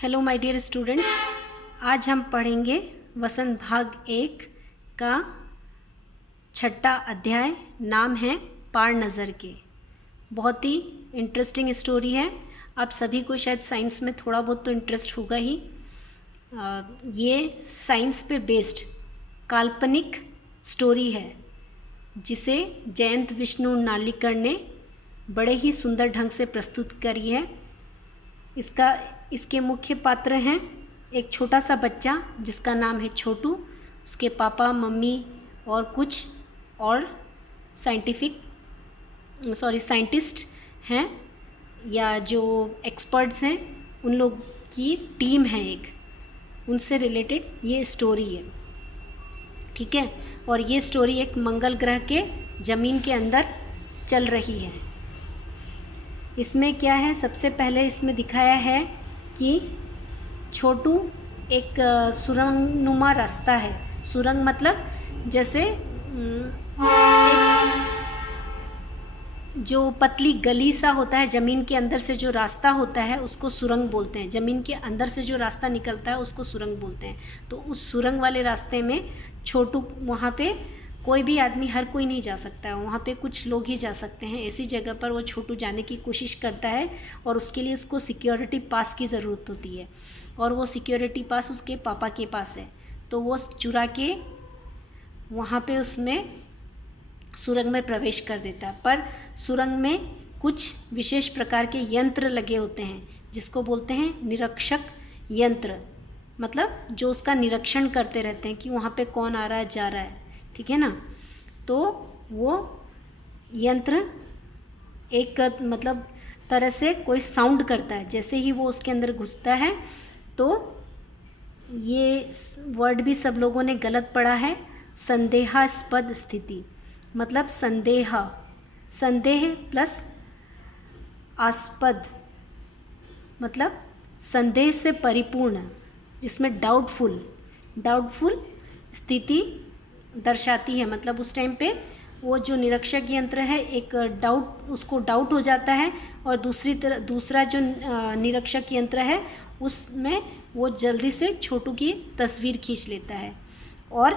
Hello my dear students, आज हम पढ़ेंगे वसंत भाग 1 का छठा अध्याय। नाम है पार नज़र के। बहुत ही इंटरेस्टिंग स्टोरी है। आप सभी को शायद साइंस में थोड़ा बहुत तो इंटरेस्ट होगा ही। ये साइंस पे बेस्ड काल्पनिक स्टोरी है जिसे जयंत विष्णु नालिकर ने बड़े ही सुंदर ढंग से प्रस्तुत करी है। इसके मुख्य पात्र हैं एक छोटा सा बच्चा जिसका नाम है छोटू, उसके पापा मम्मी और कुछ और साइंटिस्ट हैं या जो एक्सपर्ट्स हैं, उन लोग की टीम है एक, उनसे रिलेटेड ये स्टोरी है। ठीक है। और ये स्टोरी एक मंगल ग्रह के ज़मीन के अंदर चल रही है। इसमें क्या है, सबसे पहले इसमें दिखाया है कि छोटू एक सुरंगनुमा रास्ता है। सुरंग मतलब जैसे जो पतली गली सा होता है, ज़मीन के अंदर से जो रास्ता होता है उसको सुरंग बोलते हैं। ज़मीन के अंदर से जो रास्ता निकलता है उसको सुरंग बोलते हैं। तो उस सुरंग वाले रास्ते में छोटू, वहाँ पे कोई भी आदमी, हर कोई नहीं जा सकता है, वहाँ पे कुछ लोग ही जा सकते हैं। ऐसी जगह पर वो छोटू जाने की कोशिश करता है और उसके लिए उसको सिक्योरिटी पास की ज़रूरत होती है और वो सिक्योरिटी पास उसके पापा के पास है। तो वो चुरा के वहाँ पे उसमें सुरंग में प्रवेश कर देता है। पर सुरंग में कुछ विशेष प्रकार के यंत्र लगे होते हैं जिसको बोलते हैं निरीक्षक यंत्र, मतलब जो उसका निरीक्षण करते रहते हैं कि वहाँ पे कौन आ रहा है जा रहा है। ठीक है ना। तो वो यंत्र एक मतलब तरह से कोई साउंड करता है। जैसे ही वो उसके अंदर घुसता है तो ये वर्ड भी सब लोगों ने गलत पढ़ा है, संदेहास्पद स्थिति, मतलब संदेह प्लस आस्पद मतलब संदेह से परिपूर्ण, जिसमें डाउटफुल स्थिति दर्शाती है। मतलब उस टाइम पे वो जो निरीक्षक यंत्र है एक उसको डाउट हो जाता है और दूसरा जो निरीक्षक यंत्र है उसमें वो जल्दी से छोटू की तस्वीर खींच लेता है और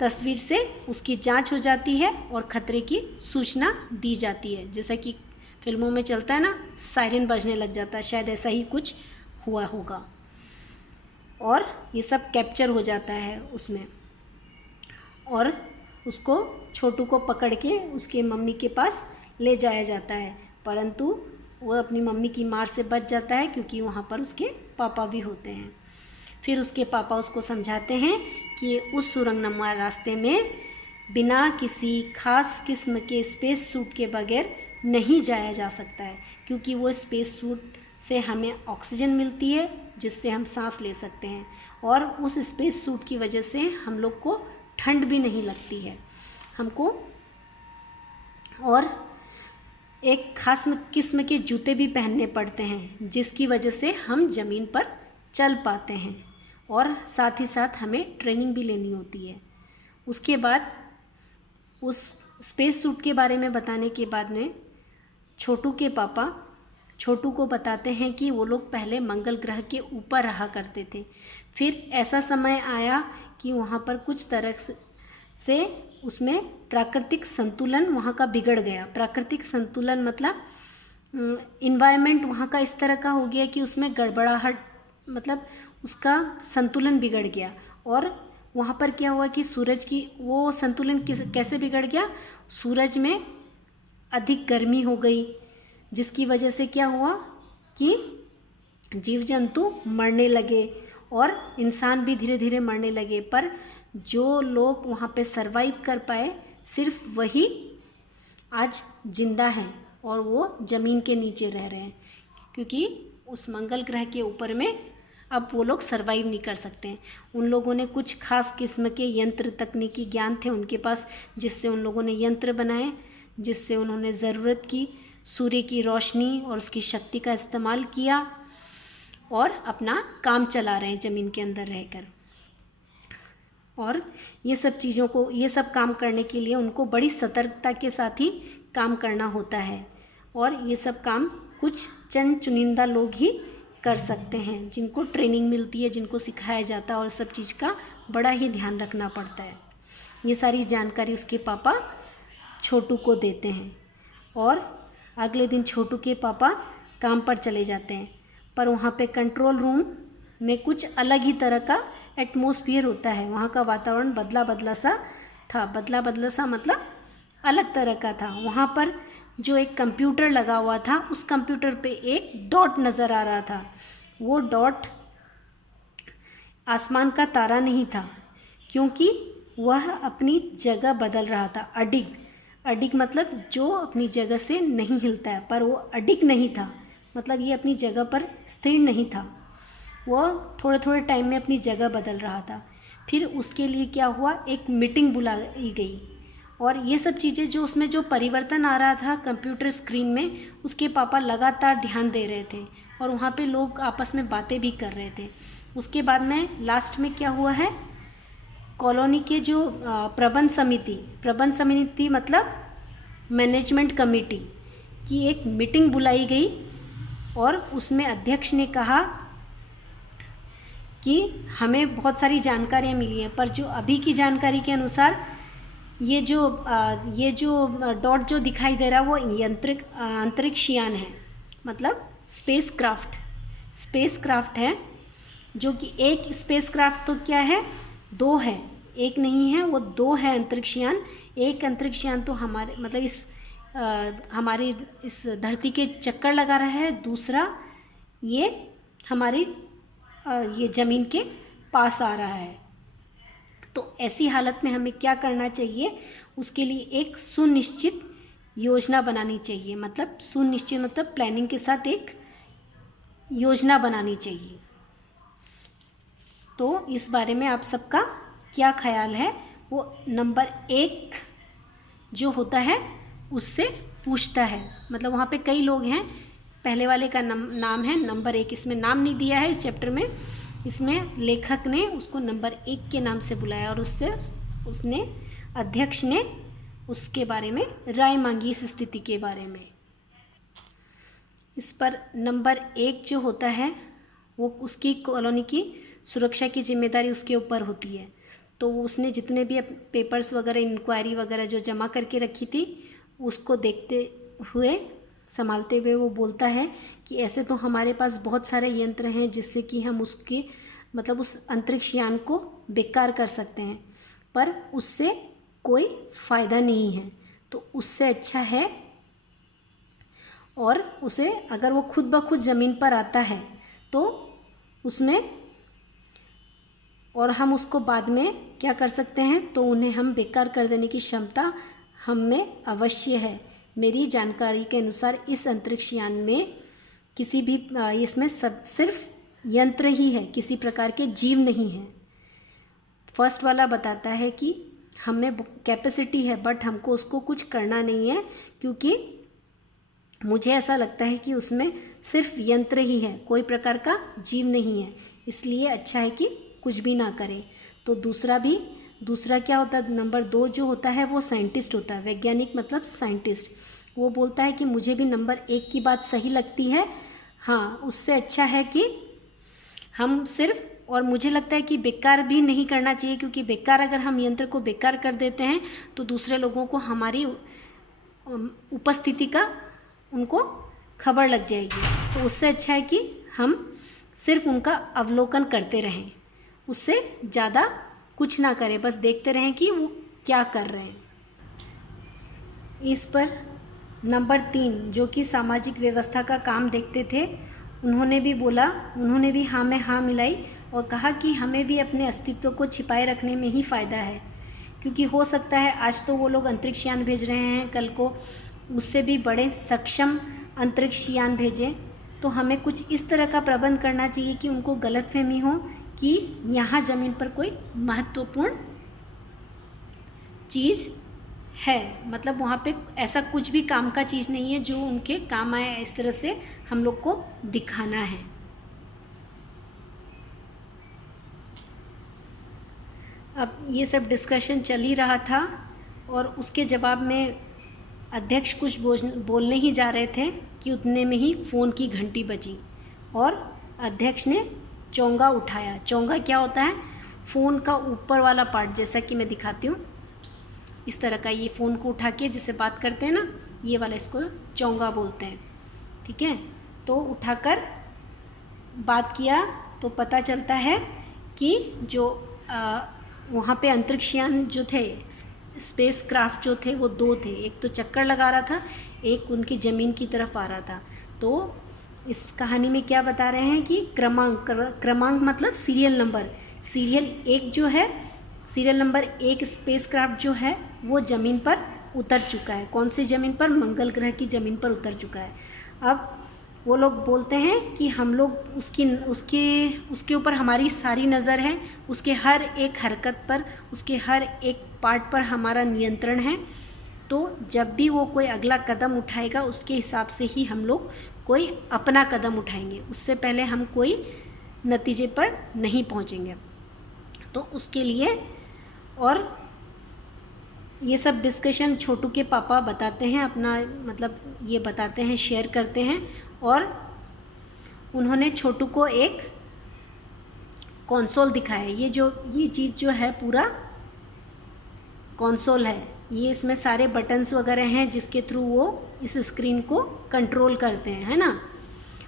तस्वीर से उसकी जांच हो जाती है और ख़तरे की सूचना दी जाती है। जैसा कि फिल्मों में चलता है ना, सायरन बजने लग जाता है, शायद ऐसा ही कुछ हुआ होगा और ये सब कैप्चर हो जाता है उसमें। और उसको, छोटू को पकड़ के उसके मम्मी के पास ले जाया जाता है, परंतु वो अपनी मम्मी की मार से बच जाता है क्योंकि वहाँ पर उसके पापा भी होते हैं। फिर उसके पापा उसको समझाते हैं कि उस सुरंगनुमा रास्ते में बिना किसी खास किस्म के स्पेस सूट के बगैर नहीं जाया जा सकता है, क्योंकि वो स्पेस सूट से हमें ऑक्सीजन मिलती है जिससे हम सांस ले सकते हैं और उस स्पेस सूट की वजह से हम लोग को ठंड भी नहीं लगती है हमको। और एक खास किस्म के जूते भी पहनने पड़ते हैं जिसकी वजह से हम ज़मीन पर चल पाते हैं और साथ ही साथ हमें ट्रेनिंग भी लेनी होती है। उसके बाद उस स्पेस सूट के बारे में बताने के बाद में छोटू के पापा छोटू को बताते हैं कि वो लोग पहले मंगल ग्रह के ऊपर रहा करते थे। फिर ऐसा समय आया कि वहाँ पर कुछ तरह से उसमें प्राकृतिक संतुलन वहाँ का बिगड़ गया। प्राकृतिक संतुलन मतलब इन्वायरमेंट वहाँ का इस तरह का हो गया कि उसमें गड़बड़ाहट, मतलब उसका संतुलन बिगड़ गया। और वहाँ पर क्या हुआ कि सूरज की वो संतुलन कैसे बिगड़ गया, सूरज में अधिक गर्मी हो गई जिसकी वजह से क्या हुआ कि जीव जंतु मरने लगे और इंसान भी धीरे धीरे मरने लगे। पर जो लोग वहाँ पे सरवाइव कर पाए, सिर्फ वही आज जिंदा हैं और वो ज़मीन के नीचे रह रहे हैं, क्योंकि उस मंगल ग्रह के ऊपर में अब वो लोग सरवाइव नहीं कर सकते हैं। उन लोगों ने कुछ खास किस्म के यंत्र, तकनीकी ज्ञान थे उनके पास, जिससे उन लोगों ने यंत्र बनाए, जिससे उन्होंने ज़रूरत की सूर्य की रोशनी और उसकी शक्ति का इस्तेमाल किया और अपना काम चला रहे हैं ज़मीन के अंदर रहकर। और ये सब काम करने के लिए उनको बड़ी सतर्कता के साथ ही काम करना होता है और ये सब काम कुछ चंद चुनिंदा लोग ही कर सकते हैं, जिनको ट्रेनिंग मिलती है, जिनको सिखाया जाता है और सब चीज़ का बड़ा ही ध्यान रखना पड़ता है। ये सारी जानकारी उसके पापा छोटू को देते हैं और अगले दिन छोटू के पापा काम पर चले जाते हैं। पर वहाँ पे कंट्रोल रूम में कुछ अलग ही तरह का एटमॉस्फेयर होता है। वहाँ का वातावरण बदला बदला सा था। बदला बदला सा मतलब अलग तरह का था। वहाँ पर जो एक कंप्यूटर लगा हुआ था, उस कंप्यूटर पे एक डॉट नज़र आ रहा था। वो डॉट आसमान का तारा नहीं था, क्योंकि वह अपनी जगह बदल रहा था। अडिग, अडिग मतलब जो अपनी जगह से नहीं हिलता है, पर वो अडिग नहीं था, मतलब ये अपनी जगह पर स्थिर नहीं था। वो थोड़े थोड़े टाइम में अपनी जगह बदल रहा था। फिर उसके लिए क्या हुआ, एक मीटिंग बुलाई गई और ये सब चीज़ें जो उसमें जो परिवर्तन आ रहा था कंप्यूटर स्क्रीन में, उसके पापा लगातार ध्यान दे रहे थे और वहाँ पे लोग आपस में बातें भी कर रहे थे। उसके बाद में लास्ट में क्या हुआ है, कॉलोनी के जो प्रबंध समिति मतलब मैनेजमेंट कमेटी की एक मीटिंग बुलाई गई और उसमें अध्यक्ष ने कहा कि हमें बहुत सारी जानकारियाँ मिली हैं, पर जो अभी की जानकारी के अनुसार ये जो डॉट जो दिखाई दे रहा है वो अंतरिक्ष यान है, मतलब स्पेस क्राफ्ट है, जो कि एक स्पेस क्राफ्ट तो क्या है, दो है, एक नहीं है, वो दो है अंतरिक्ष यान। एक अंतरिक्ष यान तो हमारे मतलब हमारी इस धरती के चक्कर लगा रहा है, दूसरा ये हमारी ये ज़मीन के पास आ रहा है। तो ऐसी हालत में हमें क्या करना चाहिए, उसके लिए एक सुनिश्चित योजना बनानी चाहिए। मतलब सुनिश्चित मतलब प्लानिंग के साथ एक योजना बनानी चाहिए। तो इस बारे में आप सबका क्या ख्याल है, वो नंबर 1 जो होता है उससे पूछता है। मतलब वहाँ पे कई लोग हैं, पहले वाले का नाम है नंबर 1, इसमें नाम नहीं दिया है इस चैप्टर में, इसमें लेखक ने उसको नंबर 1 के नाम से बुलाया और उसने अध्यक्ष ने उसके बारे में राय मांगी, इस स्थिति के बारे में। इस पर नंबर 1 जो होता है वो उसकी कॉलोनी की सुरक्षा की जिम्मेदारी उसके ऊपर होती है। तो उसने जितने भी पेपर्स वगैरह, इंक्वायरी वगैरह जो जमा करके रखी थी, उसको देखते हुए, संभालते हुए वो बोलता है कि ऐसे तो हमारे पास बहुत सारे यंत्र हैं जिससे कि हम उसके मतलब उस अंतरिक्ष यान को बेकार कर सकते हैं, पर उससे कोई फ़ायदा नहीं है। तो उससे अच्छा है, और उसे अगर वो खुद ब खुद ज़मीन पर आता है तो उसमें, और हम उसको बाद में क्या कर सकते हैं, तो उन्हें हम बेकार कर देने की क्षमता हम में अवश्य है। मेरी जानकारी के अनुसार इस अंतरिक्ष यान में किसी भी इसमें सब सिर्फ यंत्र ही है, किसी प्रकार के जीव नहीं है। फर्स्ट वाला बताता है कि हमें कैपेसिटी है, बट हमको उसको कुछ करना नहीं है, क्योंकि मुझे ऐसा लगता है कि उसमें सिर्फ यंत्र ही है, कोई प्रकार का जीव नहीं है, इसलिए अच्छा है कि कुछ भी ना करें। तो दूसरा क्या होता है, नंबर 2 जो होता है वो साइंटिस्ट होता है, वैज्ञानिक मतलब साइंटिस्ट। वो बोलता है कि मुझे भी नंबर 1 की बात सही लगती है, हाँ उससे अच्छा है कि हम सिर्फ, और मुझे लगता है कि बेकार भी नहीं करना चाहिए, क्योंकि बेकार अगर हम यंत्र को बेकार कर देते हैं तो दूसरे लोगों को हमारी उपस्थिति का उनको खबर लग जाएगी। तो उससे अच्छा है कि हम सिर्फ उनका अवलोकन करते रहें, उससे ज़्यादा कुछ ना करें, बस देखते रहें कि वो क्या कर रहे हैं। इस पर नंबर 3 जो कि सामाजिक व्यवस्था का काम देखते थे, उन्होंने भी हाँ में हाँ मिलाई और कहा कि हमें भी अपने अस्तित्व को छिपाए रखने में ही फ़ायदा है, क्योंकि हो सकता है आज तो वो लोग अंतरिक्ष यान भेज रहे हैं, कल को उससे भी बड़े सक्षम अंतरिक्ष यान भेजें। तो हमें कुछ इस तरह का प्रबंध करना चाहिए कि उनको गलतफहमी हो कि यहाँ ज़मीन पर कोई महत्वपूर्ण चीज़ है, मतलब वहाँ पे ऐसा कुछ भी काम का चीज़ नहीं है जो उनके काम आए, इस तरह से हम लोग को दिखाना है। अब ये सब डिस्कशन चल ही रहा था और उसके जवाब में अध्यक्ष कुछ बोलने ही जा रहे थे कि उतने में ही फ़ोन की घंटी बजी और अध्यक्ष ने चोंगा उठाया। चोंगा क्या होता है? फ़ोन का ऊपर वाला पार्ट, जैसा कि मैं दिखाती हूँ इस तरह का, ये फ़ोन को उठा के जिससे बात करते हैं ना, ये वाला, इसको चोंगा बोलते हैं। ठीक है, तो उठाकर बात किया तो पता चलता है कि जो वहाँ पे अंतरिक्षयान जो थे, स्पेस क्राफ्ट जो थे वो 2 थे। एक तो चक्कर लगा रहा था, एक उनकी ज़मीन की तरफ आ रहा था। तो इस कहानी में क्या बता रहे हैं कि क्रमांक मतलब सीरियल नंबर, सीरियल 1 जो है, सीरियल नंबर 1 स्पेस क्राफ्ट जो है वो ज़मीन पर उतर चुका है। कौन सी ज़मीन पर? मंगल ग्रह की ज़मीन पर उतर चुका है। अब वो लोग बोलते हैं कि हम लोग उसके ऊपर हमारी सारी नज़र है, उसके हर एक हरकत पर, उसके हर एक पार्ट पर हमारा नियंत्रण है। तो जब भी वो कोई अगला कदम उठाएगा उसके हिसाब से ही हम लोग कोई अपना कदम उठाएंगे, उससे पहले हम कोई नतीजे पर नहीं पहुंचेंगे। तो उसके लिए, और ये सब डिस्कशन छोटू के पापा बताते हैं, अपना मतलब ये बताते हैं, शेयर करते हैं। और उन्होंने छोटू को एक कंसोल दिखाया। ये चीज़ जो है पूरा कंसोल है, ये इसमें सारे बटन्स वगैरह हैं जिसके थ्रू वो इस स्क्रीन को कंट्रोल करते हैं, है ना।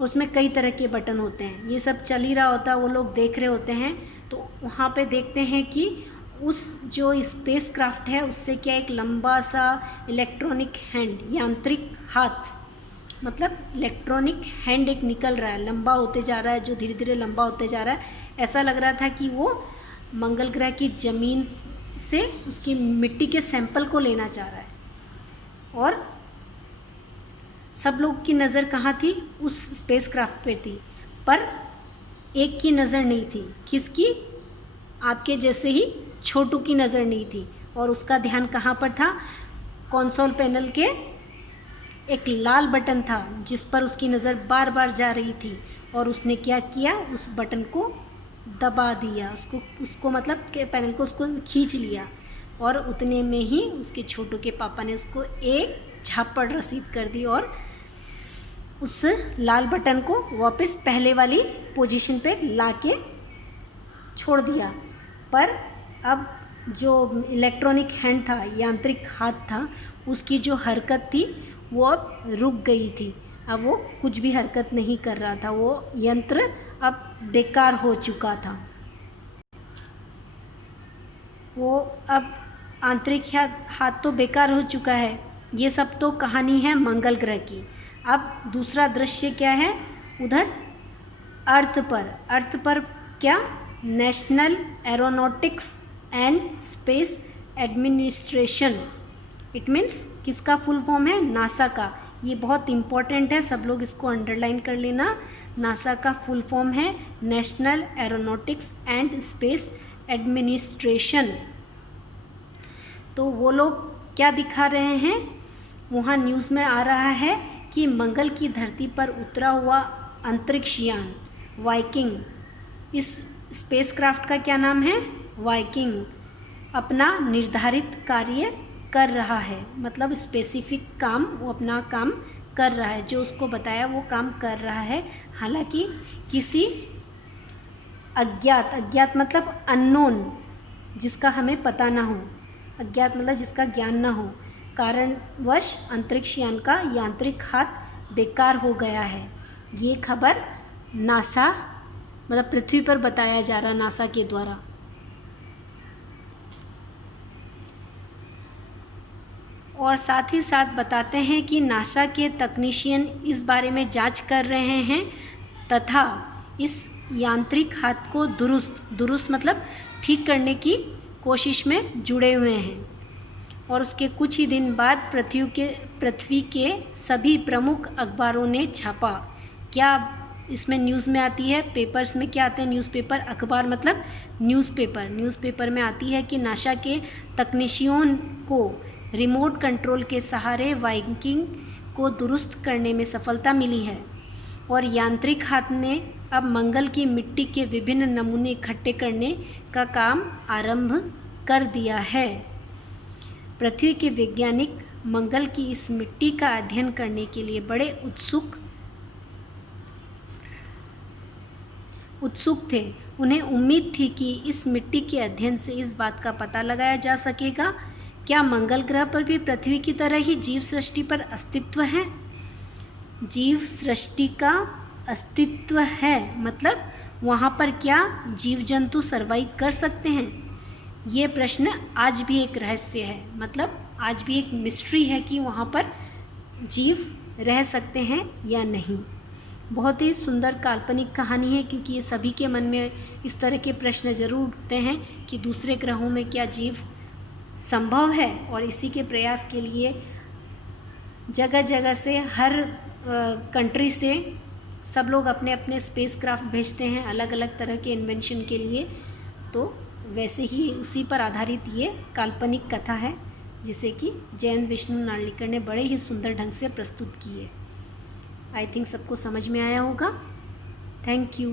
उसमें कई तरह के बटन होते हैं, ये सब चल ही रहा होता है, वो लोग देख रहे होते हैं। तो वहाँ पे देखते हैं कि उस जो स्पेस क्राफ्ट है उससे क्या एक लंबा सा इलेक्ट्रॉनिक हैंड, यांत्रिक हाथ, मतलब इलेक्ट्रॉनिक हैंड एक निकल रहा है, लंबा होते जा रहा है, जो धीरे धीरे लंबा होते जा रहा है। ऐसा लग रहा था कि वो मंगल ग्रह की ज़मीन से उसकी मिट्टी के सैंपल को लेना चाह रहा है। और सब लोग की नज़र कहाँ थी? उस स्पेस क्राफ्ट पे थी, पर एक की नज़र नहीं थी। किसकी? आपके जैसे ही छोटू की नज़र नहीं थी। और उसका ध्यान कहाँ पर था? कंसोल पैनल के एक लाल बटन था जिस पर उसकी नज़र बार बार जा रही थी। और उसने क्या किया? उस बटन को दबा दिया, उसको मतलब के पैनल को उसको खींच लिया। और उतने में ही उसके छोटू के पापा ने उसको एक झापड़ रसीद कर दी और उस लाल बटन को वापस पहले वाली पोजीशन पे लाके छोड़ दिया। पर अब जो इलेक्ट्रॉनिक हैंड था, यांत्रिक हाथ था, उसकी जो हरकत थी वो अब रुक गई थी। अब वो कुछ भी हरकत नहीं कर रहा था, वो यंत्र अब बेकार हो चुका था। वो अब आंतरिक हाथ तो बेकार हो चुका है। ये सब तो कहानी है मंगल ग्रह की। अब दूसरा दृश्य क्या है? उधर अर्थ पर क्या? National aeronautics and space administration, it means किसका फुल फॉर्म है? नासा का। ये बहुत इम्पॉर्टेंट है, सब लोग इसको अंडरलाइन कर लेना। नासा का फुल फॉर्म है national aeronautics and space administration. तो वो लोग क्या दिखा रहे हैं? वहाँ न्यूज़ में आ रहा है कि मंगल की धरती पर उतरा हुआ अंतरिक्षयान वाइकिंग, इस स्पेसक्राफ्ट का क्या नाम है? वाइकिंग, अपना निर्धारित कार्य कर रहा है, मतलब स्पेसिफिक काम, वो अपना काम कर रहा है, जो उसको बताया वो काम कर रहा है। हालांकि किसी अज्ञात मतलब अननोन, जिसका हमें पता ना हो, अज्ञात मतलब जिसका ज्ञान ना हो, कारणवश अंतरिक्षयान का यांत्रिक हाथ बेकार हो गया है। ये खबर नासा मतलब पृथ्वी पर बताया जा रहा नासा के द्वारा। और साथ ही साथ बताते हैं कि नासा के तकनीशियन इस बारे में जांच कर रहे हैं तथा इस यांत्रिक हाथ को दुरुस्त मतलब ठीक करने की कोशिश में जुड़े हुए हैं। और उसके कुछ ही दिन बाद पृथ्वी के सभी प्रमुख अखबारों ने छापा। क्या इसमें न्यूज़ में आती है? पेपर्स में क्या आते हैं? न्यूज़पेपर। अखबार मतलब न्यूज़पेपर में आती है कि नासा के तकनीशियों को रिमोट कंट्रोल के सहारे वाइकिंग को दुरुस्त करने में सफलता मिली है और यांत्रिक हाथ ने अब मंगल की मिट्टी के विभिन्न नमूने इकट्ठे करने का काम आरंभ कर दिया है। पृथ्वी के वैज्ञानिक मंगल की इस मिट्टी का अध्ययन करने के लिए बड़े उत्सुक उत्सुक थे। उन्हें उम्मीद थी कि इस मिट्टी के अध्ययन से इस बात का पता लगाया जा सकेगा क्या मंगल ग्रह पर भी पृथ्वी की तरह ही जीव सृष्टि पर अस्तित्व है। जीव सृष्टि का अस्तित्व है मतलब वहाँ पर क्या जीव जंतु सर्वाइव कर सकते हैं। ये प्रश्न आज भी एक रहस्य है, मतलब आज भी एक मिस्ट्री है कि वहाँ पर जीव रह सकते हैं या नहीं। बहुत ही सुंदर काल्पनिक कहानी है, क्योंकि ये सभी के मन में इस तरह के प्रश्न ज़रूर उठते हैं कि दूसरे ग्रहों में क्या जीव संभव है। और इसी के प्रयास के लिए जगह जगह से, हर कंट्री से सब लोग अपने अपने स्पेस क्राफ्ट भेजते हैं अलग अलग तरह के इन्वेंशन के लिए। तो वैसे ही उसी पर आधारित ये काल्पनिक कथा है, जिसे कि जयंत विष्णु नार्लिकर ने बड़े ही सुंदर ढंग से प्रस्तुत की है। आई थिंक सबको समझ में आया होगा। Thank you.